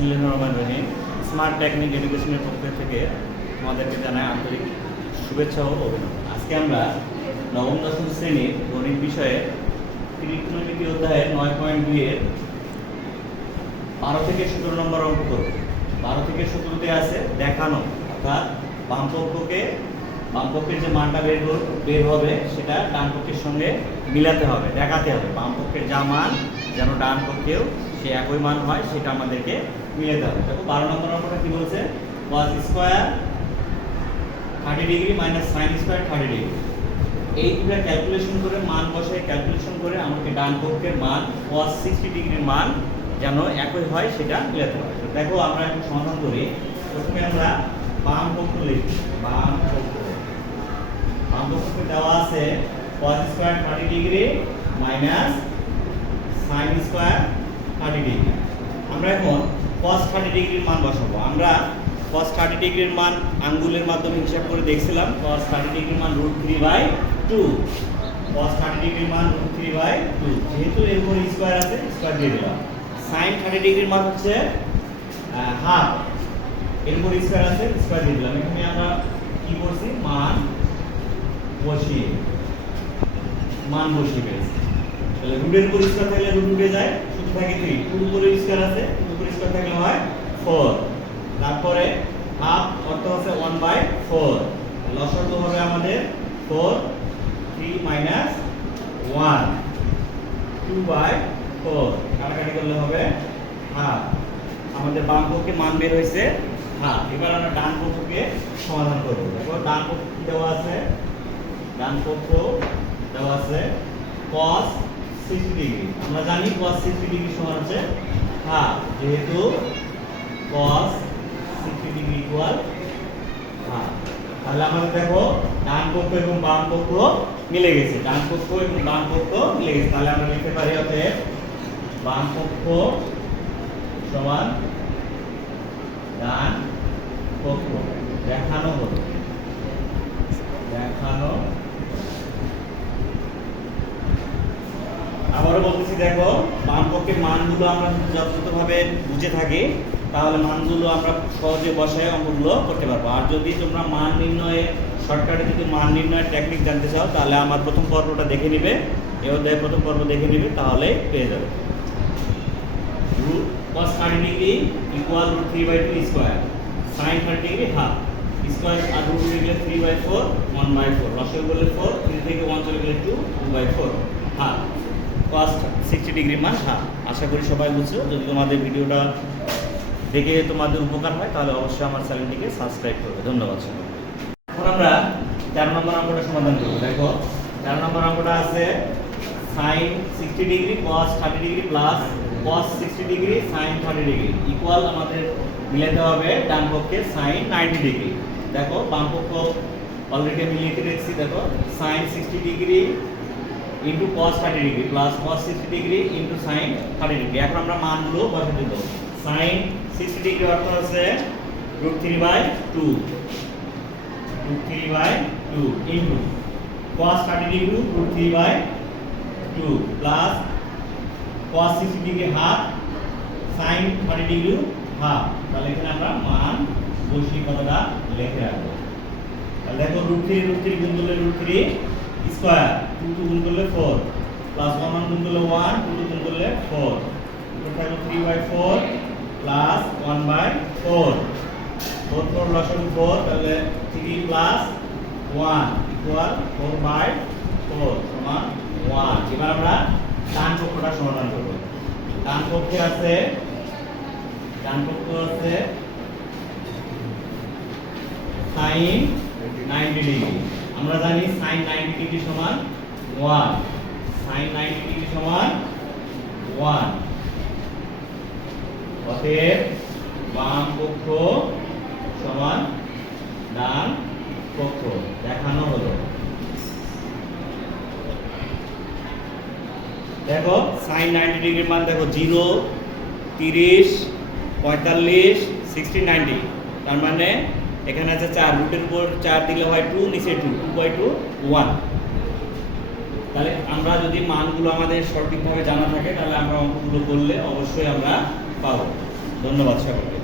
বিসমিল্লাহির রহমানির রহিম। Smart technique এডুকেশনের পক্ষ থেকে তোমাদেরকে জানাই আন্তরিক শুভেচ্ছা ও অভিনন্দন। আজকে আমরা নবম দশম শ্রেণীর গণিত বিষয়ে ত্রিকোণমিতি অধ্যায়ের 9.2 এর 12 থেকে 17 নম্বর অঙ্ক করব। 12 থেকে 17তে আছে দেখানো, অর্থাৎ বামপক্ষের যে মানটা বের হবে সেটা ডান পক্ষের সঙ্গে মিলাতে হবে, দেখাতে হবে। বামপক্ষের যা মান যেন ডান পক্ষেও সে একই মান হয়, সেটা আমাদেরকে মিলাতে হবে। দেখো 12 নম্বর অঙ্কটা কি বলছে, cos square 30 degree minus sin square 30 degree. এই দুটো ক্যালকুলেশন করে মান বসায় ক্যালকুলেশন করে আমাকে ডান পক্ষের মান cos 60 ডিগ্রির মান যেন একই হয় সেটা মিলাতে হবে। তো দেখো আমরা একটু সমাধান করি। প্রথমে আমরা বাম পক্ষ লিখি। বাম পক্ষে দেওয়া আছে cos square 30 degree minus sin square 30 degree. আমরা এখন cos 30 ডিগ্রির মান বসাবো। আমরা cos 30 ডিগ্রির মান আঙ্গুলের মাধ্যমে হিসাব করে দেখছিলাম। cos 30 ডিগ্রির মান √3/2। cos 30 ডিগ্রির মান √3/2। যেহেতু এর উপর স্কয়ার আছে, স্কয়ার দিয়ে দিলাম। sin 30 ডিগ্রির মান হচ্ছে হাফ। এর উপর স্কয়ার আছে, স্কয়ার দিয়ে দিলাম। এখানে আমরা কি করছি, মান বসিয়ে পেয়েছি। তাহলে রুটের উপর স্কয়ার থাকলে রুট উঠে যায়, শুধু থাকে 3। 2 উপরে স্কয়ার আছে, 2 উপরে স্কয়ার থাকলে হয় 4। তারপরে হাফ অর্থ হচ্ছে 1/4। লসাগু হবে আমাদের 4, 3 মাইনাস 1, 2/4। কাটাকাটি করলে হবে হাফ। আমাদের বাম পক্ষে মান বের হয়েছে হাফ। এবার আমরা ডান পক্ষকে সমাধান করব। দেখো ডান পক্ষ দেওয়া আছে, cos 60 ডিগ্রি। আমরা জানি cos 60 ডিগ্রি সমান হচ্ছে হাফ, যেহেতু cos 60 ডিগ্রি ইকুয়াল হাফ। তাহলে আমাদের দেখো ডান পক্ষ এবং বাম পক্ষ মিলে গেছে, তাহলে আমরা লিখতে পারি অতএব বাম পক্ষ সমান ডান পক্ষ। দেখানো আবারও বলতেছি, দেখো বাম পক্ষের মানগুলো আমরা যথাযথভাবে বুঝে থাকি তাহলে মানগুলো আমরা সহজে বসায় অঙ্কগুলো করতে পারবো। আর যদি তোমরা মান নির্ণয়ে শর্টকাটে যদি মান নির্ণয়ের টেকনিক জানতে চাও তাহলে আমার প্রথম পর্বটা দেখে নিবে, এই অধ্যায়ের প্রথম পর্ব দেখে নিবে, তাহলে পেয়ে যাবে। cos 30 degree equal √3/2 square, sin 30 degree half, square আর রুট উঠে গেলে 3/4, 1/4। লসাগু করলে 4, 3 থেকে 1 চলে গেলে 2, 2/4 হাফ। cos 60 ডিগ্রি মান হাফ। আশা করি সবাই বুঝছো। যদি তোমাদের ভিডিওটা দেখে তোমাদের উপকার হয় তাহলে অবশ্যই আমার চ্যানেলটিকে সাবস্ক্রাইব করবে। ধন্যবাদ সবাই। এখন আমরা 13 নম্বর অঙ্কটা সমাধান করব। দেখো 13 নম্বর অঙ্কটা আছে sin 60 degree cos 30 degree plus cos 60 degree sin 30 degree equal আমাদের মিলাতে হবে ডান পক্ষে sin 90 ডিগ্রি। দেখো বাম পক্ষ অলরেডি আমি লিখে রেখেছি। দেখো sin 60 degree into cos 30 degree plus cos 60 degree into sin 30 degree. এখন আমরা মানগুলো বসাতে দেব। sin 60 ডিগ্রি অর্থ হচ্ছে √3/2 into cos 30 degree √3/2 plus cos 60 degree half, sin 30 degree half. তাহলে এখানে আমরা মান বসিয়ে কতটা লিখে রাখবো। তাহলে দেখো √3 গুণ করলে √3 স্কয়ার, 2 গুণ করলে 4 প্লাস 1 গুণ করলে 1, 2 গুণ করলে 4। এটা থাকলো 3/4 প্লাস 1/4। 4 লসাগু 4, তাহলে 3 প্লাস 1 ইকুয়াল 4/4 সমান 1। এবার আমরা ডান পক্ষটা সমাধান করব। ডান পক্ষে আছে sin 90 ডিগ্রি। আমরা জানি sin 90 ডিগ্রি সমান 1, অতএব বাম পক্ষ সমান ডান পক্ষ। দেখানো হলো। দেখো sin 90 ডিগ্রির মান দেখো 0, 30, 45, 60, 90। তার মানে এখানে আছে 4, রুটের উপর 4 দিলে হয় 2, নিচে 2, 2/2 1। তাহলে আমরা যদি মানগুলো আমাদের সঠিকভাবে জানা থাকে তাহলে আমরা অঙ্কগুলো করলে অবশ্যই আমরা পাবো। ধন্যবাদ সকলকে।